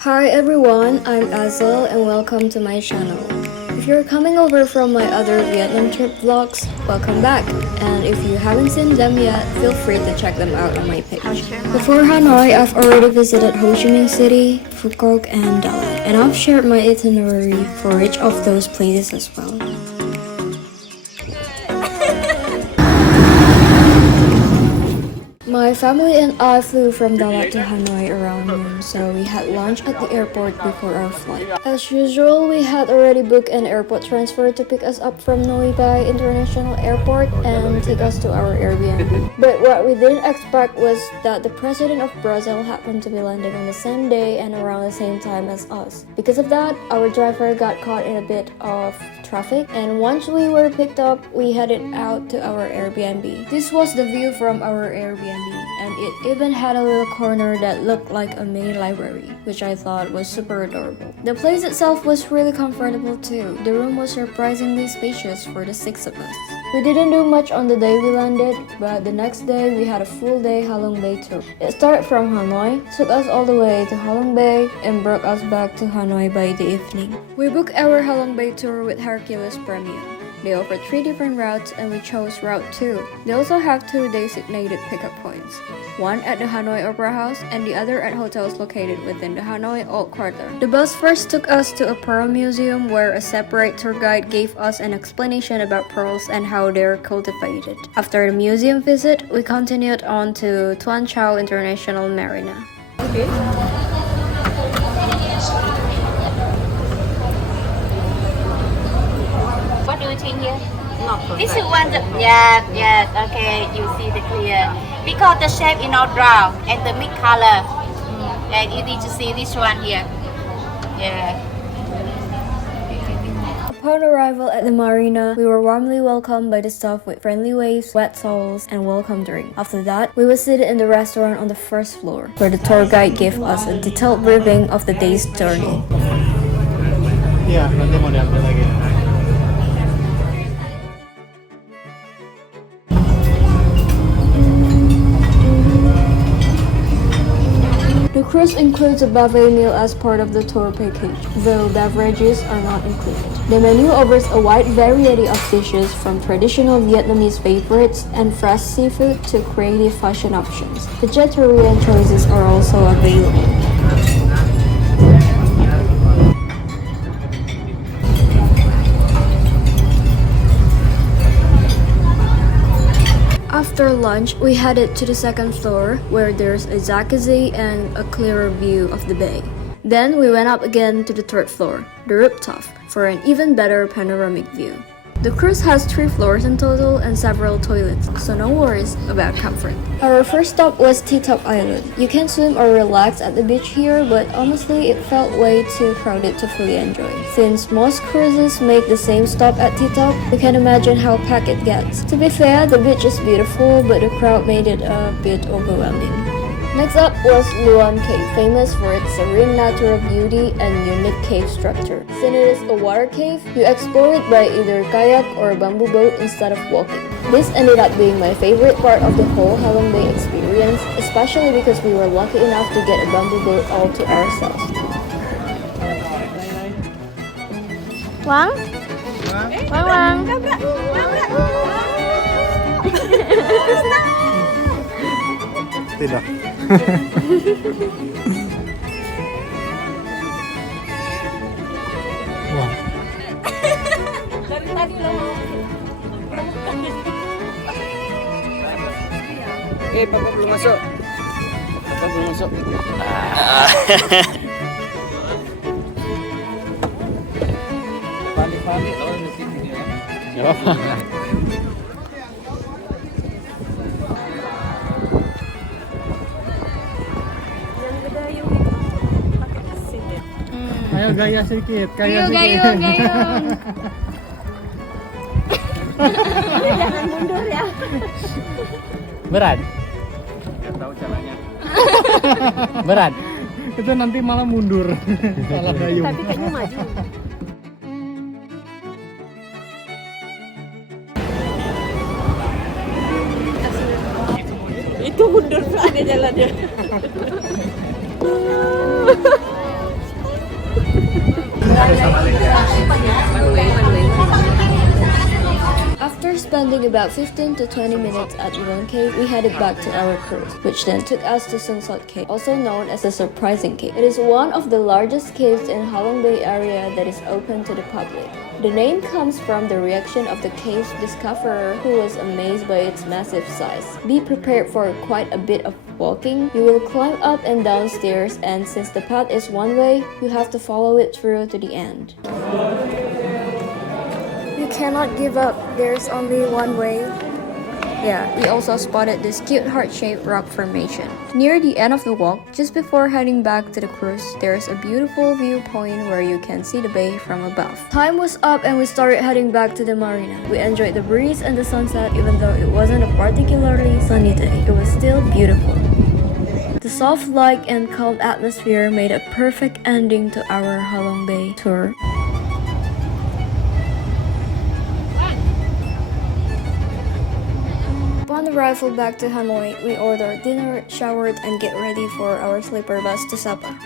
Hi everyone, I'm Azel and welcome to my channel. If you're coming over from my other Vietnam trip vlogs, welcome back. And if you haven't seen them yet, feel free to check them out on my page. Before Hanoi, I've already visited Ho Chi Minh City, Phu Quoc, and Dalat. And I've shared my itinerary for each of those places as well. My family and I flew from Dalat to Hanoi around noon, so we had lunch at the airport before our flight. As usual, we had already booked an airport transfer to pick us up from Noi Bai International Airport and take us to our Airbnb. But what we didn't expect was that the president of Brazil happened to be landing on the same day and around the same time as us. Because of that, our driver got caught in a bit of traffic, and once we were picked up, we headed out to our Airbnb. This was the view from our Airbnb, and it even had a little corner that looked like a mini library, which I thought was super adorable. The place itself was really comfortable too. The room was surprisingly spacious for the 6 of us. We didn't do much on the day we landed, but the next day we had a full day Halong Bay tour. It started from Hanoi, took us all the way to Halong Bay, and brought us back to Hanoi by the evening. We booked our Halong Bay tour with Hercules Premium. They offer 3 different routes and we chose Route 2. They also have 2 designated pickup points, one at the Hanoi Opera House and the other at hotels located within the Hanoi Old Quarter. The bus first took us to a pearl museum where a separate tour guide gave us an explanation about pearls and how they're cultivated. After the museum visit, we continued on to Tuan Chau International Marina. Okay. What do you think here? Not perfect. This is one that, yes, okay, you see the clear. Because the shape is not round and the mid color. And you need to see this one here. Yeah. Upon arrival at the marina, we were warmly welcomed by the staff with friendly waves, wet towels, and welcome drink. After that, we were seated in the restaurant on the first floor, where the tour guide gave us a detailed briefing of the day's journey. Iya, nanti mau diambil lagi. The cruise includes a buffet meal as part of the tour package, though beverages are not included. The menu offers a wide variety of dishes from traditional Vietnamese favorites and fresh seafood to creative fashion options. Vegetarian choices are also available. After lunch, we headed to the second floor, where there's a jacuzzi and a clearer view of the bay. Then we went up again to the third floor, the rooftop, for an even better panoramic view. The cruise has 3 floors in total and several toilets, so no worries about comfort. Our first stop was T-Top Island. You can swim or relax at the beach here, but honestly it felt way too crowded to fully enjoy. Since most cruises make the same stop at T-Top, you can imagine how packed it gets. To be fair, the beach is beautiful, but the crowd made it a bit overwhelming. Next up was Luan Cave, famous for its serene natural beauty and unique cave structure. Since it is a water cave, you explore it by either kayak or a bamboo boat instead of walking. This ended up being my favorite part of the whole Halong Bay experience, especially because we were lucky enough to get a bamboo boat all to ourselves. Wang? Wang? Tidak. Wah. Dari tadi lo mau. Bapak belum masuk. Bapak belum masuk. Panik-panik kalau di sini ya. Enggak apa-apa. Ayo gaya sedikit, Gayung, gayung. Jangan mundur ya. Berat. Nggak tahu caranya. Berat. Itu nanti malah mundur. Salah gayung. Tapi kayaknya maju. Itu mundur ada jalannya. After spending about 15 to 20 minutes at one cave, we headed back to our cruise, which then took us to Sunset Cave, also known as the Surprising Cave. It is one of the largest caves in Halong Bay area that is open to the public. The name comes from the reaction of the cave's discoverer, who was amazed by its massive size. Be prepared for quite a bit of walking. You will climb up and down stairs, and since the path is one way, you have to follow it through to the end. You cannot give up. There's only one way. Yeah, we also spotted this cute heart-shaped rock formation. Near the end of the walk, just before heading back to the cruise, there's a beautiful viewpoint where you can see the bay from above. Time was up and we started heading back to the marina. We enjoyed the breeze and the sunset even though it wasn't a particularly sunny day. It was still beautiful. The soft light and calm atmosphere made a perfect ending to our Halong Bay tour. Upon arrival back to Hanoi, we ordered dinner, showered, and get ready for our sleeper bus to Sapa.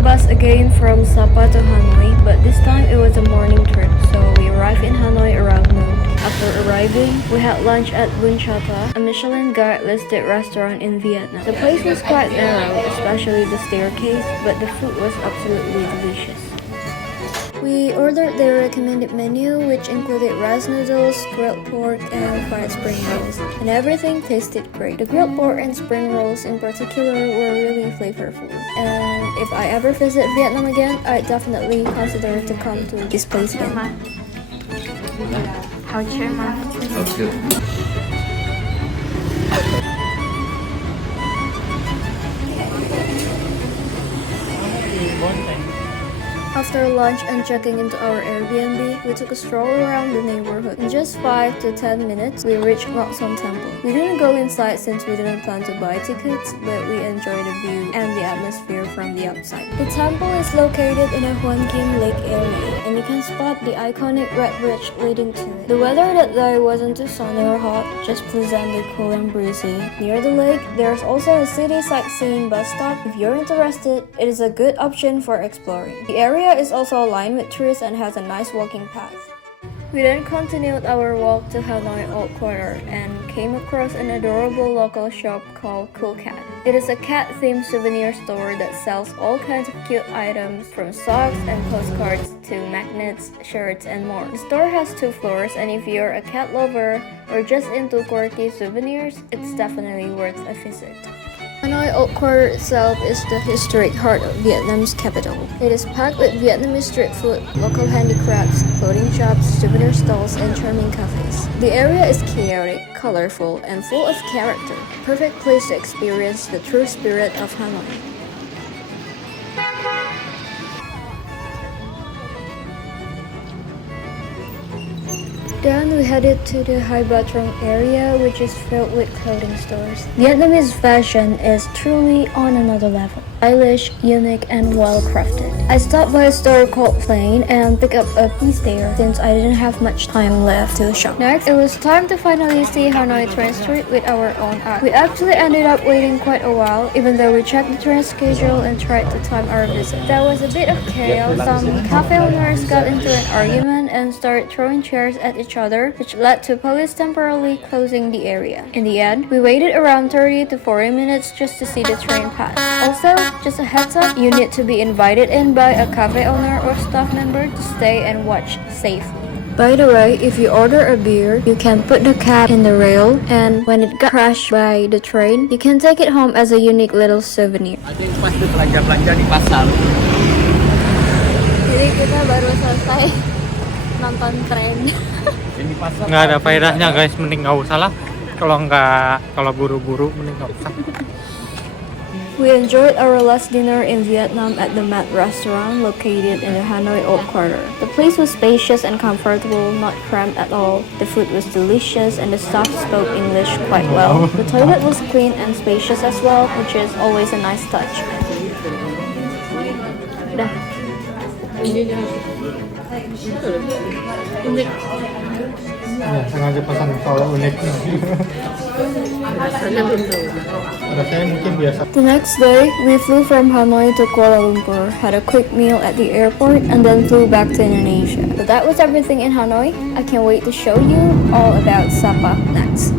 Bus again from Sapa to Hanoi, but this time it was a morning trip, so we arrived in Hanoi around noon. After arriving, we had lunch at Bun Chata, a Michelin guide listed restaurant in Vietnam. The place was quite narrow, especially the staircase, but the food was absolutely delicious. We ordered their recommended menu, which included rice noodles, grilled pork, and fried spring rolls, and everything tasted great. The grilled pork and spring rolls in particular were really flavorful, and if I ever visit Vietnam again, I'd definitely consider to come to this place again. That's good. After lunch and checking into our Airbnb, we took a stroll around the neighborhood. In just 5 to 10 minutes, we reached Ngok Som Temple. We didn't go inside since we didn't plan to buy tickets, but we enjoyed the view and the atmosphere from the outside. The temple is located in a Huan Kim Lake area, and you can spot the iconic red bridge leading to it. The weather that day wasn't too sunny or hot, just pleasantly cool and breezy. Near the lake, there's also a city sightseeing bus stop. If you're interested, it is a good option for exploring. The area is also lined with trees and has a nice walking path. We then continued our walk to Hanoi Old Quarter and came across an adorable local shop called Cool Cat. It is a cat-themed souvenir store that sells all kinds of cute items from socks and postcards to magnets, shirts, and more. The store has 2 floors, and if you're a cat lover or just into quirky souvenirs, it's definitely worth a visit. Hanoi Old Quarter itself is the historic heart of Vietnam's capital. It is packed with Vietnamese street food, local handicrafts, clothing shops, souvenir stalls, and charming cafes. The area is chaotic, colorful, and full of character. A perfect place to experience the true spirit of Hanoi. Then we headed to the Hai Ba Trong area, which is filled with clothing stores. Vietnamese fashion is truly on another level. Stylish, unique, and well-crafted. I stopped by a store called Plain and picked up a piece there since I didn't have much time left to shop. Next, it was time to finally see Hanoi train street with our own eyes. We actually ended up waiting quite a while, even though we checked the train schedule and tried to time our visit. There was a bit of chaos. Some cafe owners got into an argument and started throwing chairs at each other, which led to police temporarily closing the area. In the end, we waited around 30 to 40 minutes just to see the train pass. Also, just a heads up, you need to be invited in by a cafe owner or staff member to stay and watch safely. By the way, if you order a beer, you can put the cap in the rail, and when it got crashed by the train, you can take it home as a unique little souvenir. Ada yang pas tuh belanja-belanja di pasar. Jadi kita baru selesai nonton tren. Ini pasar. Nggak ada faedahnya guys, mending nggak usah lah. Kalau buru-buru mending nggak usah. We enjoyed our last dinner in Vietnam at the Mat restaurant located in the Hanoi Old Quarter. The place was spacious and comfortable, not cramped at all. The food was delicious and the staff spoke English quite well. The toilet was clean and spacious as well, which is always a nice touch. Udah. Ya, sengaja pesan soalnya unik. Rasanya mungkin biasa. The next day, we flew from Hanoi to Kuala Lumpur, had a quick meal at the airport, and then flew back to Indonesia. So that was everything in Hanoi. I can't wait to show you all about Sapa next.